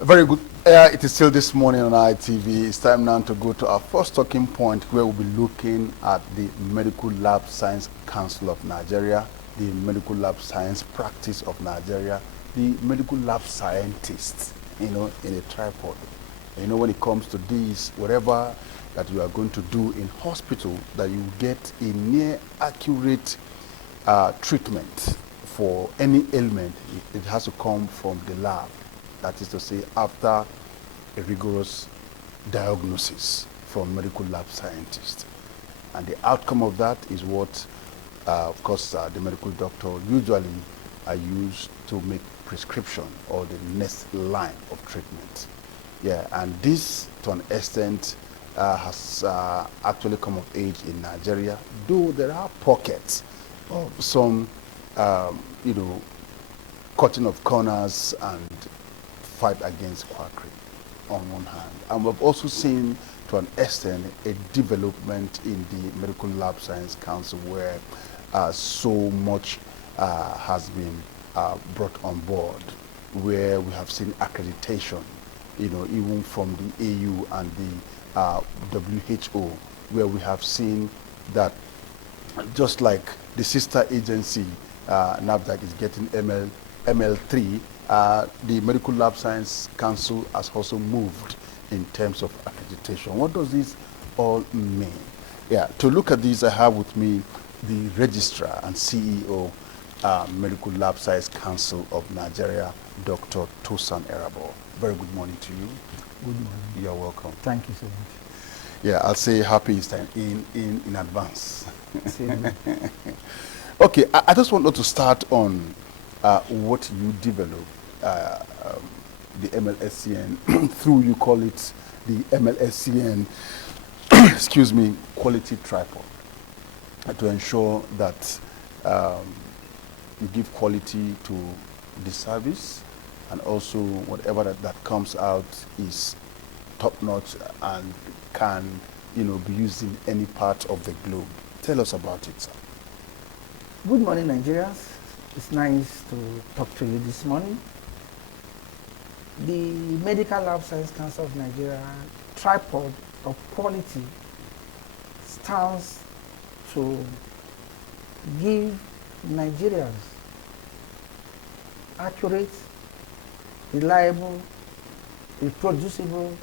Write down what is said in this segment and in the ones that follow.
Very good. It is still this morning on ITV. It's time now to go to our first talking point where we'll be looking at the Medical Lab Science Council of Nigeria, the Medical Lab Science Practice of Nigeria, the medical lab scientists, in a tripod. When it comes to this, whatever that you are going to do in hospital, that you get a near accurate treatment for any ailment, it has to come from the lab. That is to say, after a rigorous diagnosis from medical lab scientists. And the outcome of that is what, of course, the medical doctor usually are used to make prescription or the next line of treatment. Yeah, and this, to an extent, has actually come of age in Nigeria, though there are pockets of some, cutting of corners and fight against quackery on one hand. And we've also seen, to an extent, a development in the Medical Lab Science Council where so much has been brought on board, where we have seen accreditation, even from the AU and the WHO, where we have seen that just like the sister agency, NAFDAC, is getting ML3, the Medical Lab Science Council has also moved in terms of accreditation. What does this all mean? Yeah, to look at this, I have with me the Registrar and CEO, Medical Lab Science Council of Nigeria, Dr. Tosan Erabo. Very good morning to you. Good morning. You're welcome. Thank you so much. Yeah, I'll say happy Easter in advance. Okay, I just wanted to start on what you developed, the MLSCN, through, you call it the MLSCN, excuse me, quality tripod, to ensure that you give quality to the service, and also whatever that comes out is top-notch and can, be used in any part of the globe. Tell us about it, sir. Good morning, Nigerians. It's nice to talk to you this morning. The Medical Lab Science Council of Nigeria tripod of quality stands to give Nigerians accurate, reliable, reproducible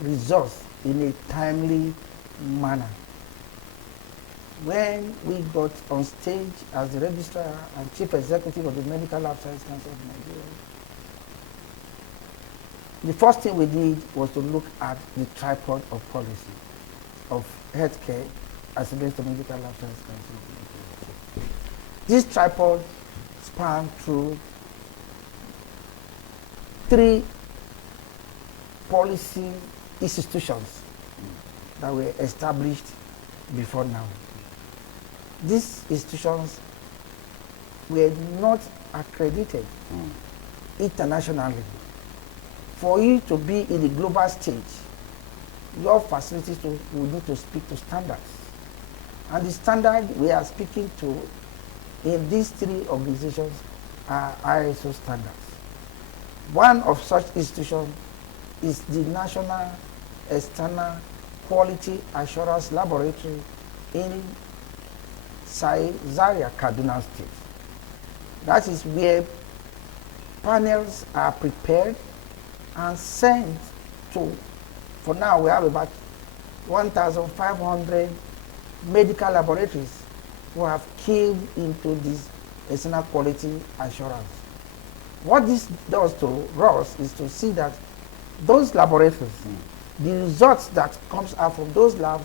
results in a timely manner. When we got on stage as the Registrar and Chief Executive of the Medical Lab Science Council of Nigeria, the first thing we did was to look at the tripod of policy of healthcare as against the Medical Lab Science Council of Nigeria. This tripod spanned through 3 policy institutions that were established before now. These institutions were not accredited internationally. For you to be in the global stage, your facilities will need to speak to standards. And the standard we are speaking to in these 3 organizations are ISO standards. One of such institutions is the National External Quality Assurance Laboratory in Zaria, Kaduna State. That is where panels are prepared and sent to, for now we have about 1,500 medical laboratories who have keyed into this external quality assurance. What this does to us is to see that those laboratories, the results that comes out from those labs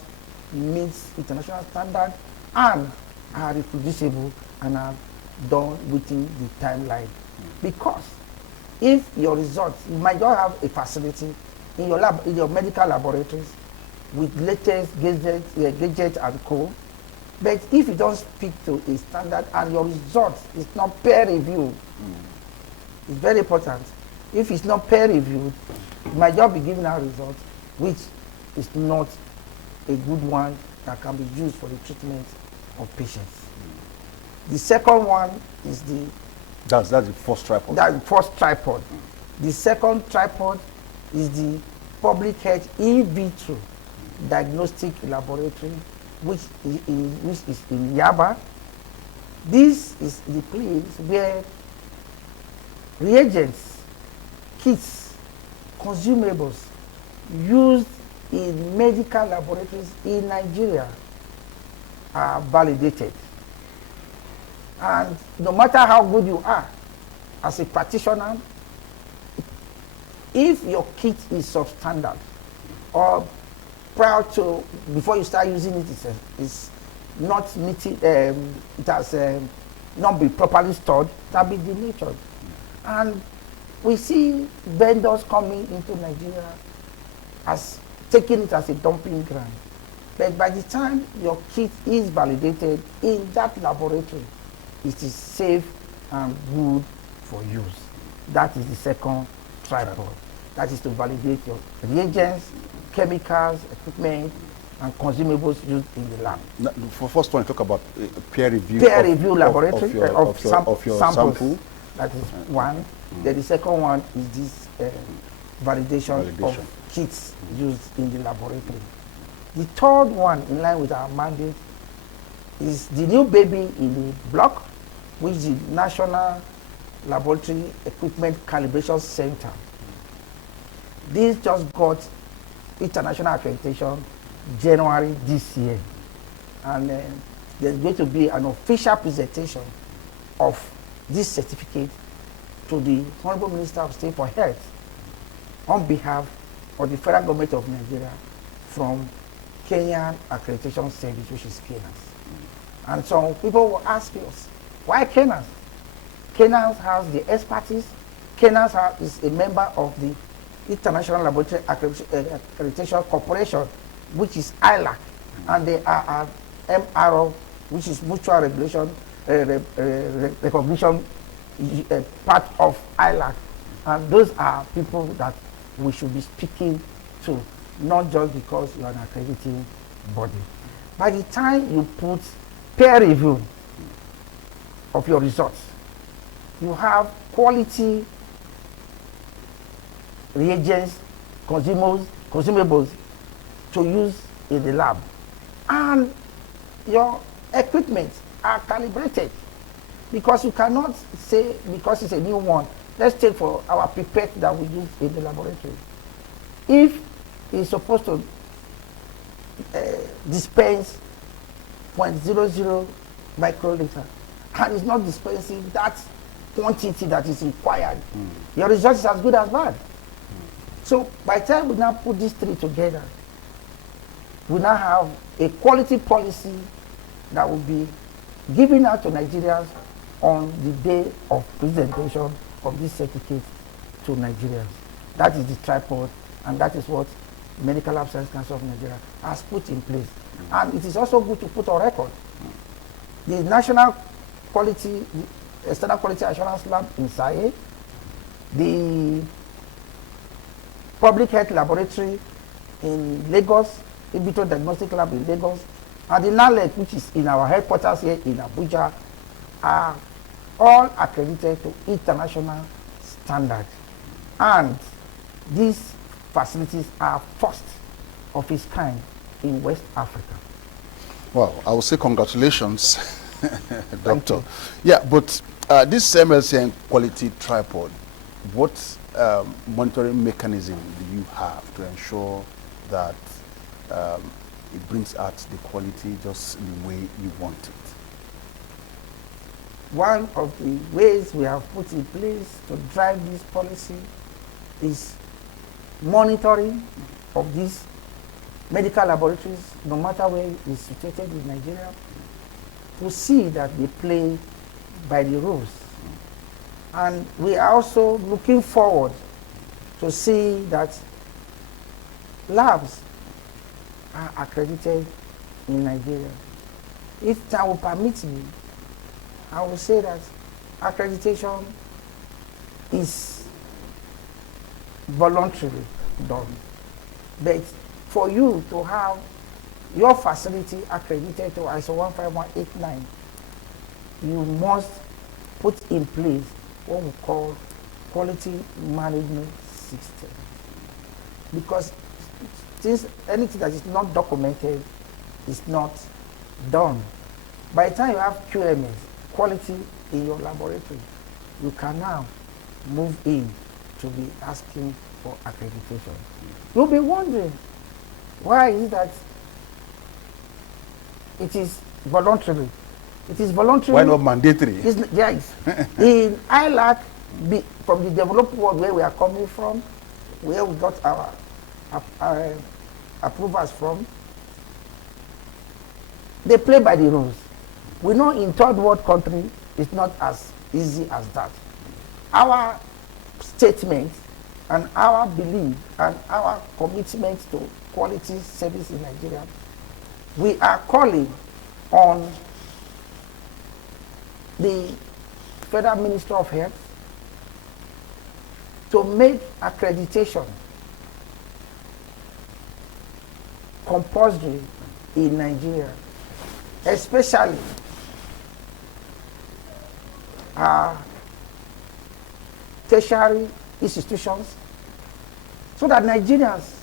meets international standard and are reproducible and are done within the timeline. Because if your results, you might not have a facility in your lab, in your medical laboratories with latest gadgets and co, but if you don't speak to a standard and your results is not peer reviewed, it's very important. If it's not peer reviewed, you might just be giving out results which is not a good one that can be used for the treatment of patients. The second one is the That's the first tripod. That's the first tripod. The second tripod is the public health in vitro diagnostic laboratory, which is in Yaba. This is the place where reagents, kits, consumables used in medical laboratories in Nigeria are validated. And no matter how good you are as a practitioner, if your kit is substandard or prior to, before you start using it, it's not meeting, it has not been properly stored, it has been denatured. And we see vendors coming into Nigeria as taking it as a dumping ground. But by the time your kit is validated in that laboratory, it is safe and good for use. That is the second tripod. That is to validate your reagents, chemicals, equipment, and consumables used in the lab. Now, for first one, talk about peer review. Peer review laboratory of your samples. sample. That is one. Then the second one is this validation of kits used in the laboratory. The third one, in line with our mandate, is the new baby in the block, which is the National Laboratory Equipment Calibration Center. This just got international accreditation January this year. And there's going to be an official presentation of this certificate to the Honorable Minister of State for Health on behalf of the federal government of Nigeria from Kenyan Accreditation Service, which is KENAS. And so people will ask us, why KENAS? KENAS has the expertise. KENAS is a member of the International Laboratory Accreditation Corporation, which is ILAC, and they are MRO, which is Mutual Regulation Recognition, part of ILAC. And those are people that we should be speaking to, not just because you're an accrediting body. By the time you put peer review of your results, you have quality reagents, consumables to use in the lab, and your equipment are calibrated, because you cannot say, because it's a new one, let's take for our pipette that we use in the laboratory. If it's supposed to dispense 0.00 microliter, and it's not dispensing that quantity that is required, your result is as good as bad. So by the time we now put these three together, we now have a quality policy that will be given out to Nigerians on the day of presentation of this certificate to Nigerians. That is the tripod, and that is what Medical Lab Science Council of Nigeria has put in place. And it is also good to put on record. The National Quality, the External Quality Assurance Lab in SAE, the Public Health Laboratory in Lagos, in vitro diagnostic lab in Lagos, and the NALEC, which is in our headquarters here in Abuja, are all accredited to international standards. And these facilities are first of its kind in West Africa. Well, I will say congratulations, Doctor. Yeah, but this MLCN quality tripod, what monitoring mechanism do you have to ensure that it brings out the quality just the way you want it? One of the ways we have put in place to drive this policy is monitoring of these medical laboratories, no matter where it is situated in Nigeria, to see that they play by the rules. And we are also looking forward to see that labs are accredited in Nigeria. If time will permit me, I will say that accreditation is voluntarily done. But for you to have your facility accredited to ISO 15189, you must put in place what we call quality management system. because since anything that is not documented is not done. By the time you have QMS, quality in your laboratory, you can now move in to be asking for accreditation. You'll be wondering, why is it that it is voluntary? It is voluntary. Why not mandatory? Yes. In ILAC, from the developed world where we are coming from, where we got our approvals from, they play by the rules. We know in third world country, it's not as easy as that. Our statement and our belief and our commitment to quality service in Nigeria, we are calling on the Federal Minister of Health to make accreditation compulsory in Nigeria, especially tertiary institutions, so that Nigerians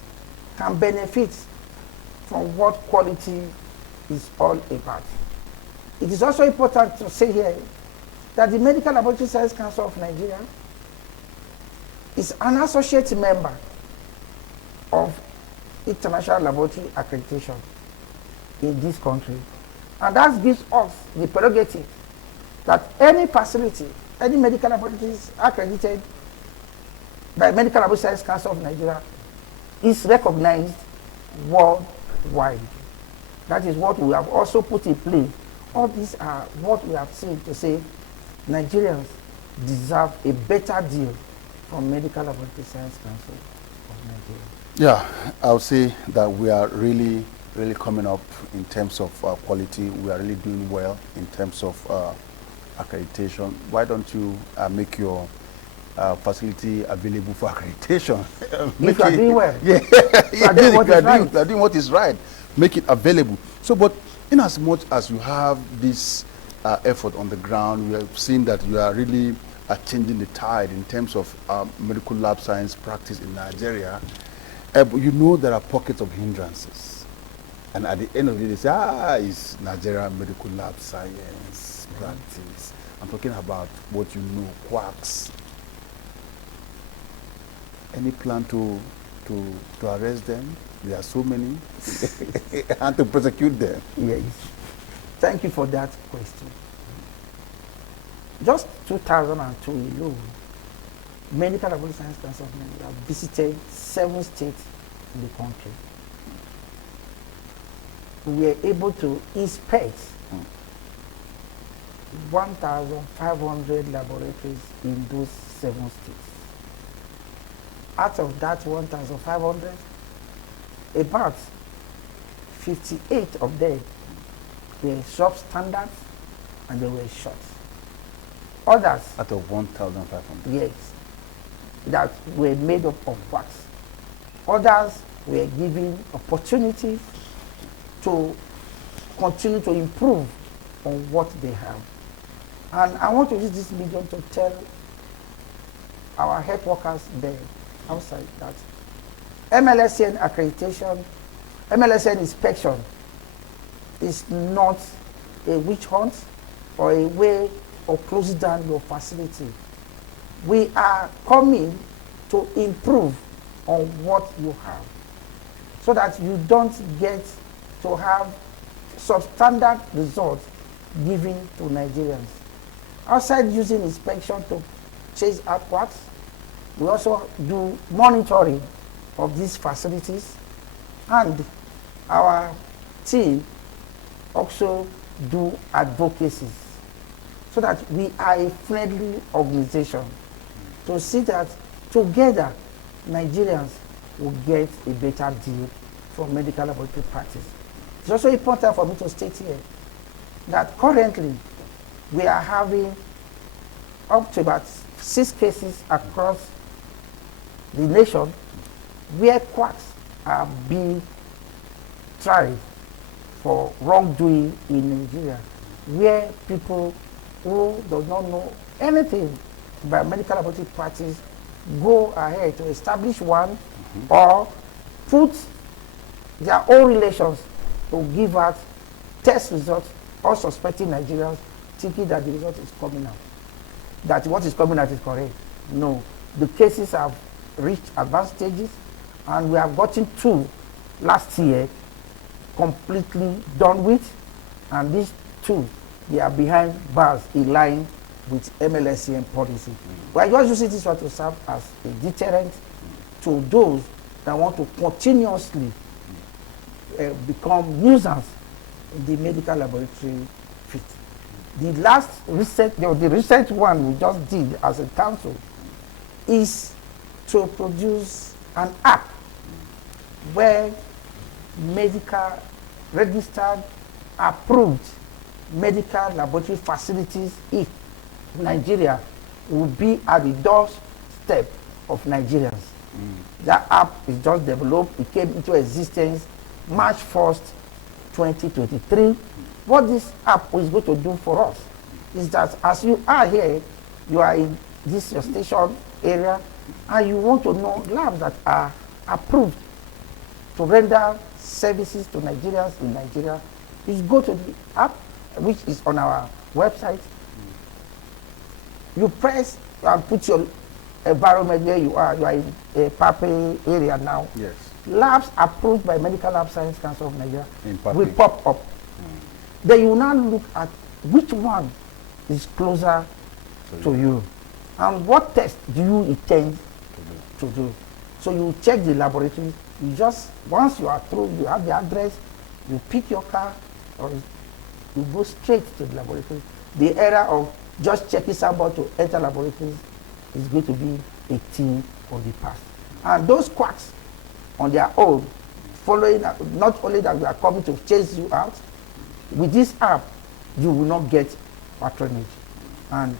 can benefit from what quality is all about. It is also important to say here that the Medical Laboratory Science Council of Nigeria is an associate member of International Laboratory Accreditation in this country. And that gives us the prerogative that any facility, any medical laboratory is accredited by Medical Laboratory Science Council of Nigeria is recognized worldwide. That is what we have also put in place. All these are what we have seen to say Nigerians deserve a better deal from Medical Laboratory Science Council of Nigeria. Yeah, I would say that we are really coming up in terms of quality. We are really doing well in terms of accreditation. Why don't you make your facility available for accreditation? If you are doing well. Yeah, you are doing what is right. You are doing what is right. Make it available. So, but in as much as you have this effort on the ground, we have seen that you are really changing the tide in terms of medical lab science practice in Nigeria. But you know there are pockets of hindrances. And at the end of the day, they say, it's Nigeria medical lab science practice. I'm talking about what you know, quacks. Any plan to arrest them? There are so many. And to prosecute them. Yes. Thank you for that question. Just 2002 alone, Medical Laboratory Science Council of Nigeria visited 7 states in the country. We were able to inspect 1,500 laboratories in those 7 states. Out of that 1,500, about 58 of them were substandard and they were short. Others, out of 1,500? yes, that were made up of wax. Others were given opportunity to continue to improve on what they have. And I want to use this medium to tell our health workers there outside that MLSN accreditation, MLSN inspection is not a witch hunt or a way of closing down your facility. We are coming to improve on what you have so that you don't get to have substandard results given to Nigerians. Outside using inspection to chase out quacks, we also do monitoring of these facilities, and our team also do advocacies so that we are a friendly organization to see that together Nigerians will get a better deal from medical laboratory practice. It's also important for me to state here that currently we are having up to about 6 cases across the nation where quacks are being tried for wrongdoing in Nigeria, where people who do not know anything about medical laboratory practice go ahead to establish one or put their own relations to give out test results, or suspecting Nigerians thinking that the result is coming out, that what is coming out is correct. No, the cases have reached advanced stages, and we have gotten 2 last year completely done with, and these 2, they are behind bars in line with MLSCN policy. We are just using this one to serve as a deterrent to those that want to continuously become nuisance in the medical laboratory field. The recent one we just did as a council is to produce an app where medical registered, approved medical laboratory facilities in Nigeria will be at the doorstep of Nigerians. That app is just developed. It came into existence March 1st, 2023. What this app is going to do for us is that as you are here, you are in this your station area, and you want to know labs that are approved to render services to Nigerians in Nigeria, you go to the app, which is on our website. You press and put your environment where you are. You are in a PAPE area now. Yes. Labs approved by Medical Lab Science Council of Nigeria will PAPE. pop up. Then you will now look at which one is closer to you, and what test do you intend to do. So you check the laboratory. You just, once you are through, you have the address, you pick your car, or you go straight to the laboratory. The era of just checking somebody to enter laboratories is going to be a thing of the past. And those quacks on their own, following, not only that we are coming to chase you out, with this app, you will not get patronage. And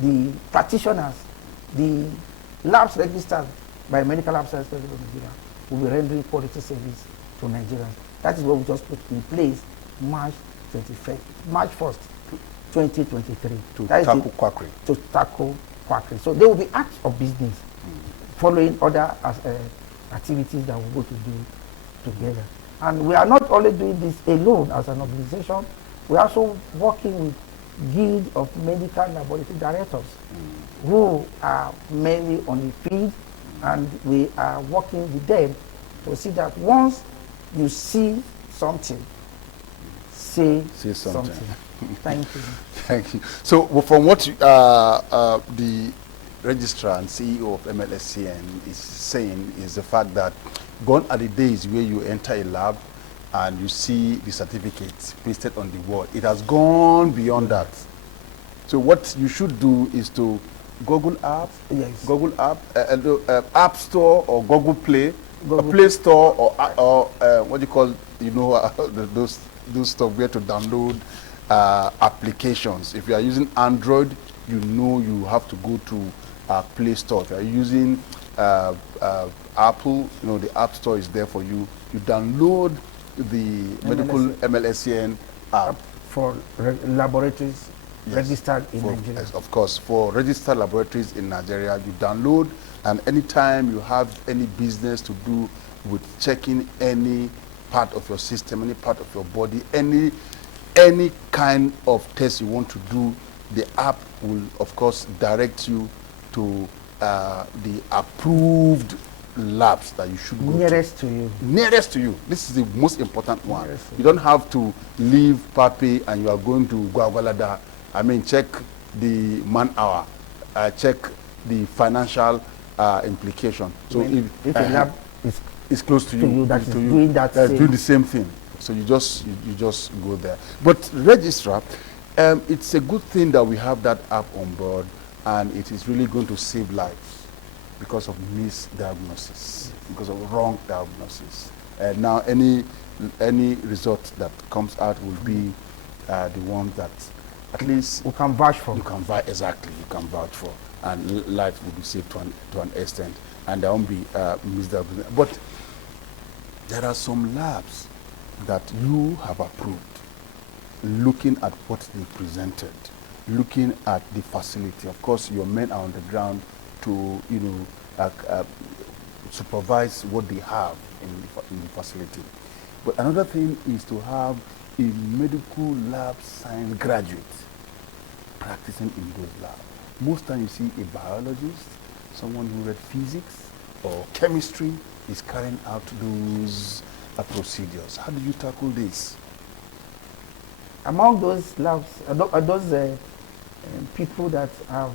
the practitioners, the labs registered by Medical Lab Science Council of Nigeria will be rendering quality service to Nigerians. That is what we just put in place March 1st, 2023. To tackle quackery. To tackle quackery. So there will be acts of business following other activities that we're going to do together. And we are not only doing this alone as an organization, we are also working with Guild of Medical Laboratory Directors who are mainly on the field, and we are working with them to see that once you see something, say something. Thank you. Thank you. So from what the registrar and CEO of MLSCN is saying is the fact that gone are the days where you enter a lab and you see the certificates pasted on the wall. It has gone beyond that. So what you should do is to Google app, App Store or Google Play, Play Store or what do you call, those software to download applications. If you are using Android, you have to go to Play Store. If you are using Apple, the App Store is there for you. You download the medical MLSCN app for laboratories registered in Nigeria. Yes, of course, for registered laboratories in Nigeria, you download, and anytime you have any business to do with checking any part of your system, any part of your body, any kind of test you want to do, the app will, of course, direct you to the approved labs that you should go nearest to you. Nearest to you. This is the most important one. You don't have to leave Papi and you are going to Gwagwalada. Check the man hour, check the financial implication. So if a lab is close to you, that is doing that doing the same thing. So you just go there. But registrar, it's a good thing that we have that app on board, and it is really going to save lives because of misdiagnosis, because of wrong diagnosis. Now any result that comes out will be the one that at least you can vouch for. You can vouch for, and life will be saved to an extent, and there won't be misdiagnosis. But there are some labs that you have approved, looking at what they presented, looking at the facility. Of course, your men are on the ground to, supervise what they have in the facility. But another thing is to have a medical lab science graduate practicing in those labs. Most times you see a biologist, someone who read physics or chemistry is carrying out those procedures. How do you tackle this? Among those labs, those people that have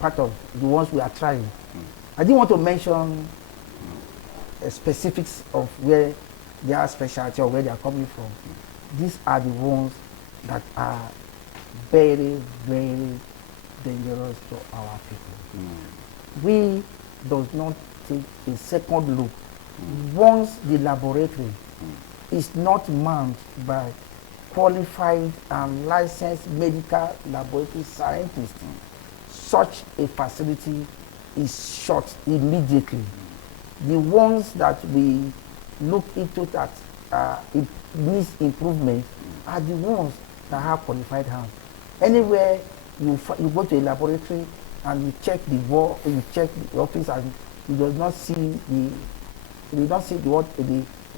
part of the ones we are trying, I didn't want to mention specifics of where their specialty or where they are coming from. These are the ones that are very, very dangerous to our people. We does not take a second look. Once the laboratory is not manned by qualified and licensed medical laboratory scientists, such a facility is shut immediately. The ones that we look into that it needs improvement are the ones that have qualified hands. Anywhere you go to a laboratory and you check the wall, you check the office, and you do not see the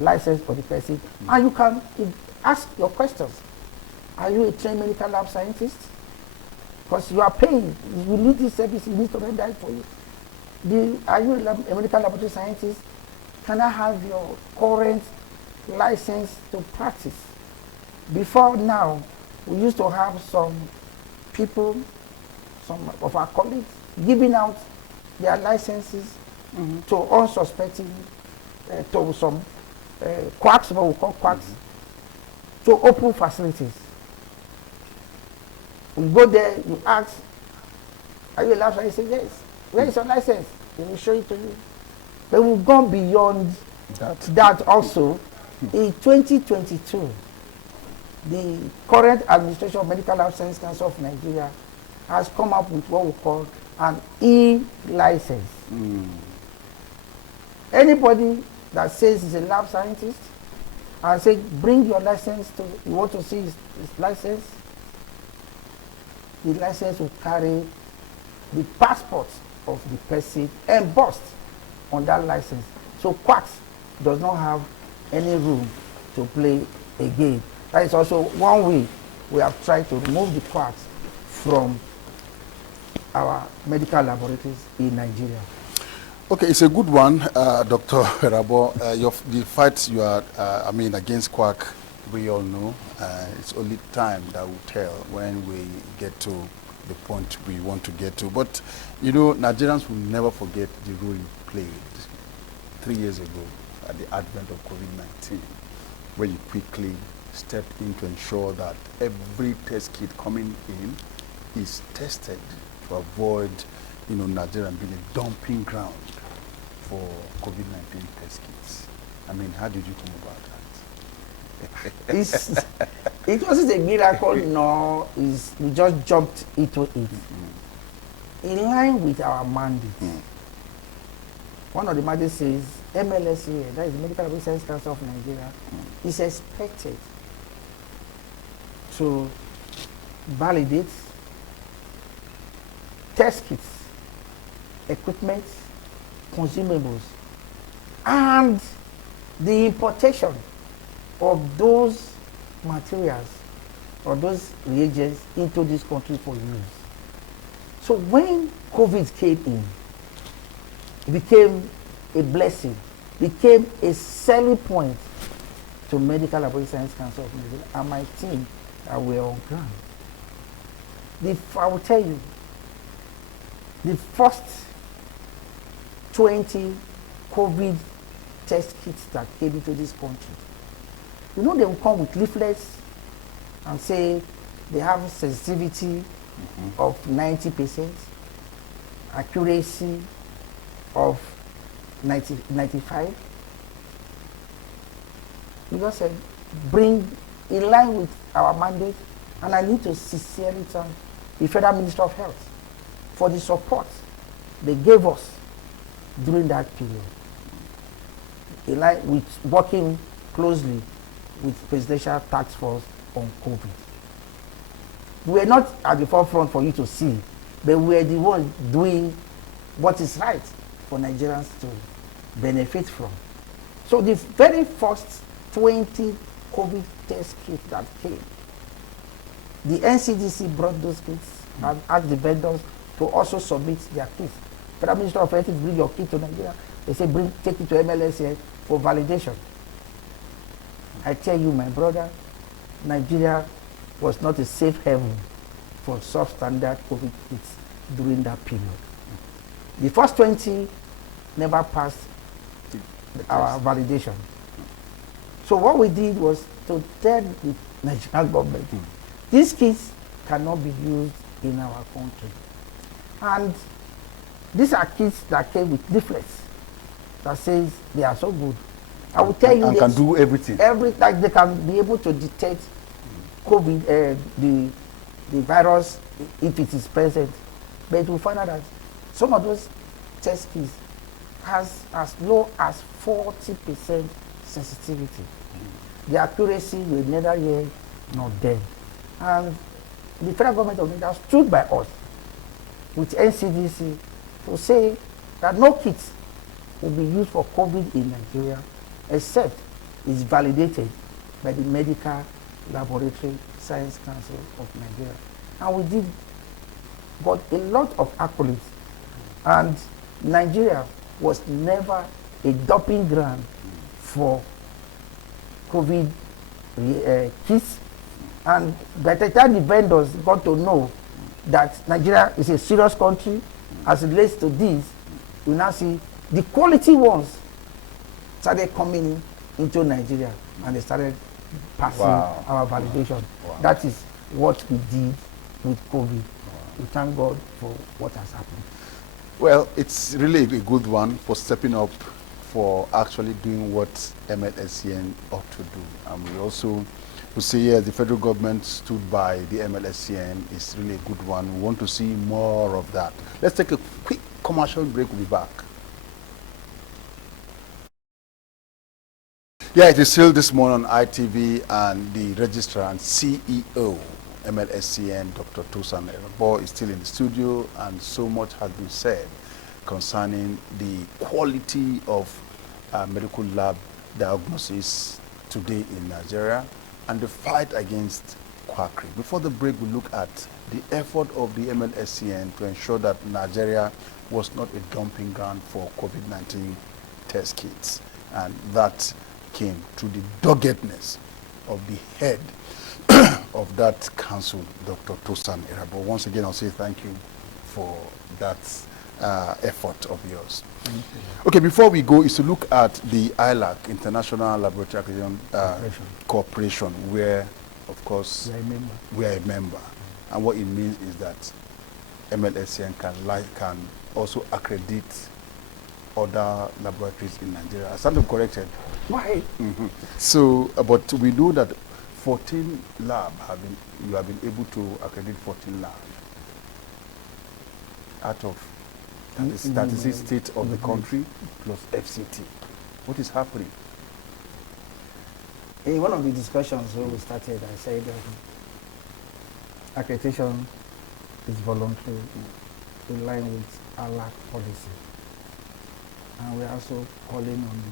license for the person, and you can ask your questions. Are you a trained medical lab scientist? Because you are paying, you need this service, you need to render it for you. Are you a medical laboratory scientist? Can I have your current license to practice? Before now, we used to have some people, some of our colleagues, giving out their licenses to unsuspecting, to some quacks, what we call quacks, to open facilities. You go there, you ask, are you a lab scientist? You say, yes. Where is your license? They will show it to you. But we've gone beyond that also. In 2022, the current administration of Medical Lab Science Council of Nigeria has come up with what we call an e-license. Anybody that says he's a lab scientist and say, bring your license to, you want to see his license, the license will carry the passport of the person embossed on that license. So quacks does not have any room to play a game. That is also one way we have tried to remove the quacks from our medical laboratories in Nigeria. Okay, it's a good one, Dr. Rabo. The fight you are, against quack, we all know. It's only time that will tell when we get to the point we want to get to. But, you know, Nigerians will never forget the role you played 3 years ago at the advent of COVID-19, where you quickly stepped in to ensure that every test kit coming in is tested to avoid, you know, Nigeria being a dumping ground for COVID-19 test kits. I mean, how did you come about that? It wasn't a miracle, no. We just jumped into it. In line with our mandate. One of the mandates says, MLSA, that is the Medical Laboratory Science Council of Nigeria, is expected to validate test kits, equipment, consumables, and the importation of those materials or those reagents into this country for use. So when COVID came in, it became a blessing, became a selling point to Medical Laboratory Science Council of Nigeria and my team that were on ground. I will tell you, the first 20 COVID test kits that came into this country, you know, they will come with leaflets and say they have sensitivity of 90%, accuracy of 95. We just said, bring in line with our mandate, and I need to sincerely thank the Federal Minister of Health for the support they gave us during that period, in line with working closely with Presidential Task Force on COVID. We were not at the forefront for you to see, but we were the ones doing what is right for Nigerians benefit from. So the very first 20 COVID test kits that came, the NCDC brought those kits and asked the vendors to also submit their kits. Federal Minister of Health, bring your kit to Nigeria. They say, take it to MLSA for validation. I tell you, my brother, Nigeria was not a safe haven for substandard COVID kits during that period. The first 20 never passed our validation. So what we did was to tell the Nigerian government, these kits cannot be used in our country. And these are kits that came with leaflets that says they are so good. I will tell you, and can do everything. Like they can be able to detect COVID, the virus if it is present. But we find out that some of those test kits has as low as 40% sensitivity. The accuracy will neither here nor there. And the federal government of Nigeria stood by us with NCDC to say that no kits will be used for COVID in Nigeria except it's validated by the Medical Laboratory Science Council of Nigeria. And we got a lot of accolades. And Nigeria was never a dumping ground for COVID kits. And by the time the vendors got to know that Nigeria is a serious country as it relates to this, we now see the quality ones started coming into Nigeria and they started passing our validation. Wow. That is what we did with COVID. We thank God for what has happened. Well, it's really a good one for stepping up, for actually doing what MLSCN ought to do. And we also would say, yes, the federal government stood by the MLSCN. It's really a good one. We want to see more of that. Let's take a quick commercial break. We'll be back. Yeah, it is still this morning on ITV, and the registrar and CEO MLSCN, Dr. Tosan Erabo, is still in the studio, and so much has been said concerning the quality of medical lab diagnosis today in Nigeria and the fight against quackery. Before the break, we look at the effort of the MLSCN to ensure that Nigeria was not a dumping ground for COVID-19 test kits, and that came through the doggedness of the head of that council, Dr. Tosan Erabo. Once again, I'll say thank you for that effort of yours. Okay, before we go, is to look at the ILAC, International Laboratory Accreditation Corporation, where, of course, we are a member. And what it means is that MLSCN can also accredit other laboratories in Nigeria. I stand corrected. Why? So, but we know that 14 labs you have been able to accredit 14 labs out of 36 states of the country plus FCT. What is happening? In one of the discussions when we started, I said accreditation is voluntary in line with ALAC policy. And we're also calling on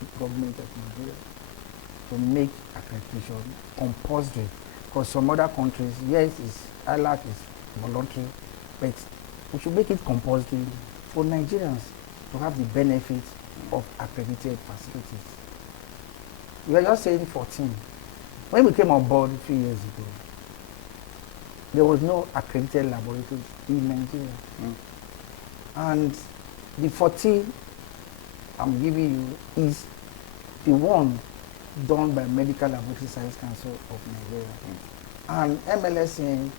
the government of Nigeria to make accreditation compulsory. Because some other countries, yes, ALAC is voluntary, but we should make it compulsory for Nigerians to have the benefit of accredited facilities. We are just saying 14. When we came on board 3 years ago, there was no accredited laboratories in Nigeria. And the 14 I'm giving you is the one done by Medical Laboratory Science Council of Nigeria. And MLSCN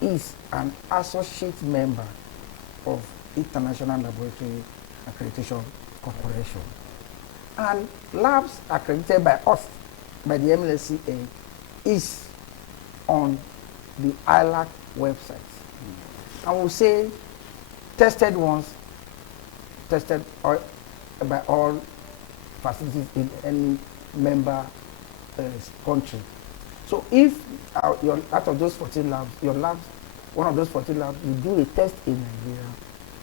is an associate member of International Laboratory Accreditation Corporation. And labs accredited by us, by the MLSCN, is on the ILAC website. I will say tested ones, tested by all facilities in any member country. So if out of those 14 labs, your labs, one of those 14 labs, you do a test in Nigeria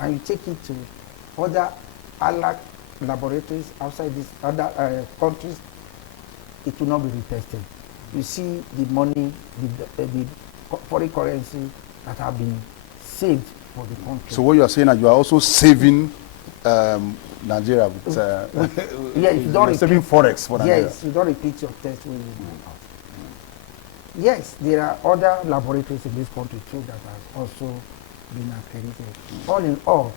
and you take it to other ALAC laboratories outside these other countries, it will not be retested. You see the money, the foreign currency that have been saved for the country. So what you are saying that you are also saving Nigeria with yeah, if you don't saving forex for Nigeria. Yes, you don't repeat your test when you go out. Yes, there are other laboratories in this country too that have also been accredited. All in all,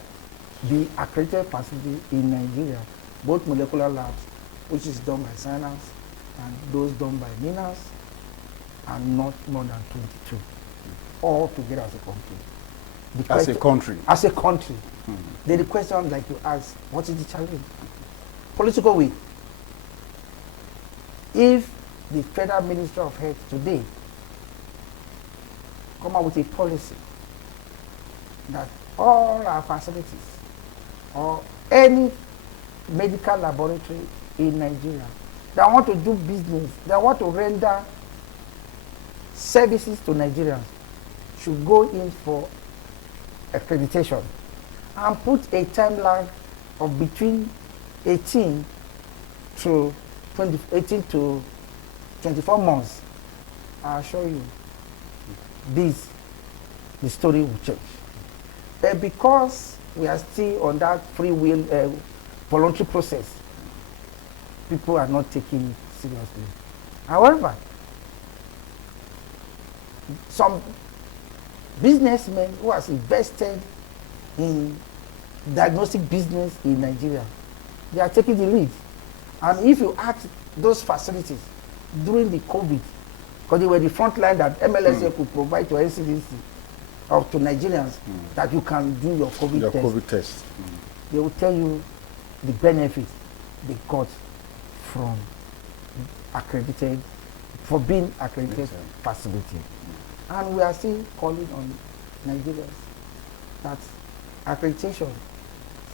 the accredited facility in Nigeria, both molecular labs, which is done by Science, and those done by Minas, are not more than 22, all together as a country. As a country? As a country. The question like you ask, what is the challenge? Political will. If the Federal Ministry of Health today come out with a policy that all our facilities or any medical laboratory in Nigeria that want to do business, that want to render services to Nigerians should go in for accreditation and put a time lag of between 18 to 24 months, I assure you, the story will change. But because we are still on that free will, voluntary process, people are not taking it seriously. However, some businessmen who has invested in diagnostic business in Nigeria, they are taking the lead. And if you ask those facilities during the COVID, because they were the front line that MLSA could provide to NCDC or to Nigerians that you can do your COVID test. They will tell you the benefits they got from being accredited facility. And we are still calling on Nigerians that accreditation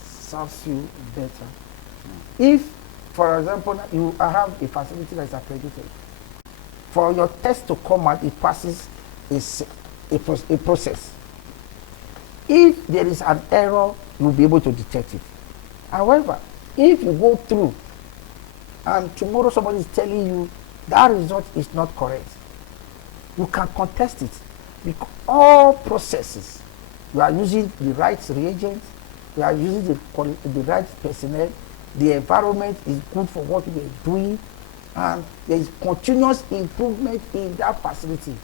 serves you better. If, for example, you have a facility that is accredited, for your test to come out, it passes a process. If there is an error, you'll be able to detect it. However, if you go through and tomorrow somebody is telling you that result is not correct, you can contest it, because all processes, you are using the right reagents, you are using the right personnel, the environment is good for what you are doing, and there is continuous improvement in that facility.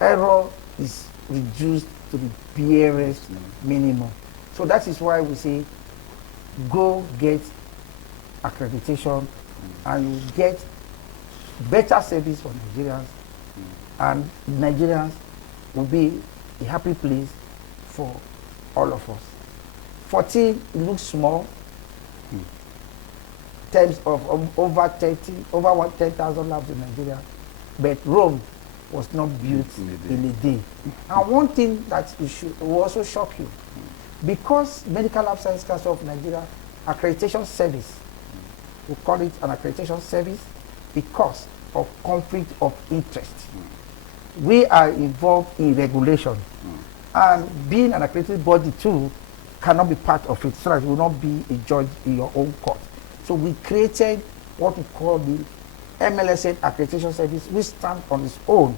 Error is reduced to the barest minimum. So that is why we say, go get accreditation and you get better service for Nigerians, and Nigerians will be a happy place for all of us. 14 looks small, terms of over 10,000 labs in Nigeria, but Rome was not built in a day. And one thing that will also shock you, because Medical Lab Science Council of Nigeria accreditation service, we call it an accreditation service because of conflict of interest. We are involved in regulation, and being an accredited body too cannot be part of it, so that you will not be a judge in your own court. So we created what we call the MLSA accreditation service, which stands on its own,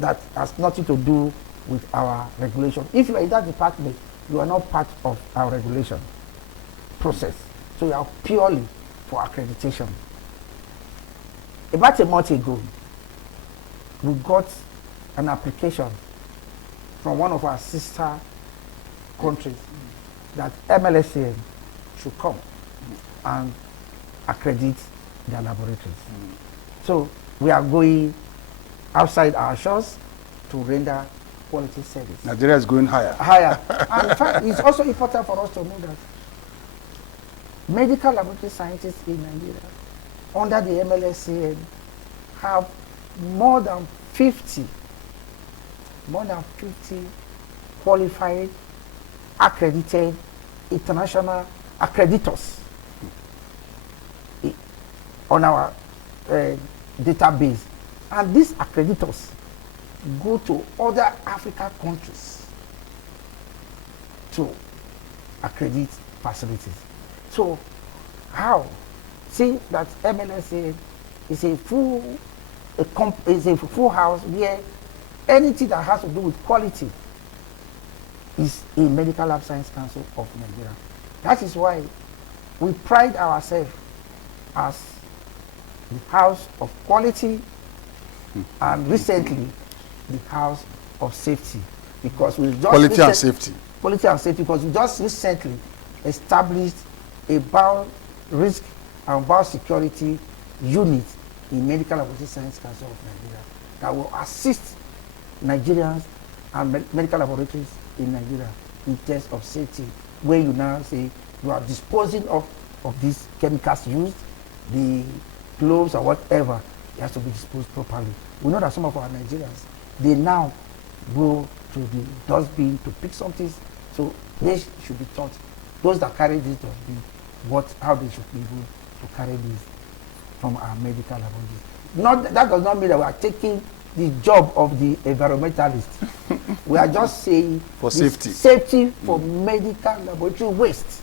that has nothing to do with our regulation. If you are in that department, you are not part of our regulation process. So you are purely for accreditation. About a month ago, we got an application from one of our sister countries that MLSA should come and accredit their laboratories. So we are going outside our shores to render quality service. Nigeria is going higher. Higher. And in fact, it's also important for us to know that medical laboratory scientists in Nigeria, under the MLSCN, have more than 50 qualified, accredited, international accreditors on our database. And these accreditors go to other African countries to accredit facilities. So how? See that MLSA is a full house where anything that has to do with quality is a Medical Lab Science Council of Nigeria. That is why we pride ourselves as the house of quality and recently the house of safety, because we just quality and safety because we just recently established a risk and biosecurity unit in Medical Laboratory Science Council of Nigeria that will assist Nigerians and medical laboratories in Nigeria in terms of safety, where you now say you are disposing of these chemicals used, the gloves or whatever, it has to be disposed properly. We know that some of our Nigerians, they now go to the dustbin to pick something, so they should be taught, those that carry this dustbin, how they should be able to carry this from our medical laboratories. That does not mean that we are taking the job of the environmentalist. We are just saying for safety. Safety for medical laboratory waste.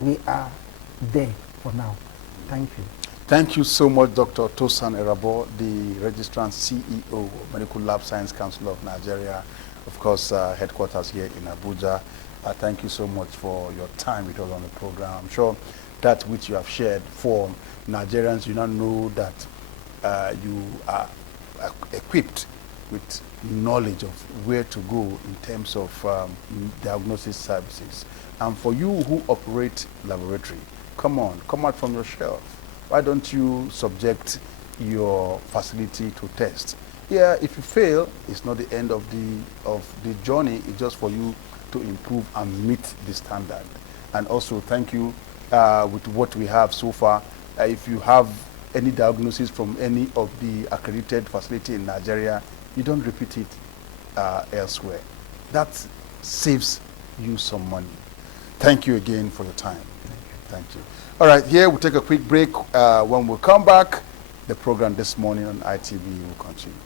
We are there for now. Thank you. Thank you so much, Dr. Tosan Erabo, the Registrar and CEO of Medical Lab Science Council of Nigeria, of course, headquarters here in Abuja. Thank you so much for your time with us on the program. I'm sure that which you have shared for Nigerians, you now know that you are equipped with knowledge of where to go in terms of diagnosis services. And for you who operate laboratory, come out from your shelf. Why don't you subject your facility to test? Yeah, if you fail, it's not the end of the journey. It's just for you to improve and meet the standard. And also, thank you with what we have so far. If you have any diagnosis from any of the accredited facility in Nigeria, you don't repeat it elsewhere. That saves you some money. Thank you again for your time. Thank you. All right, here we'll take a quick break. When we come back, the program this morning on ITV will continue.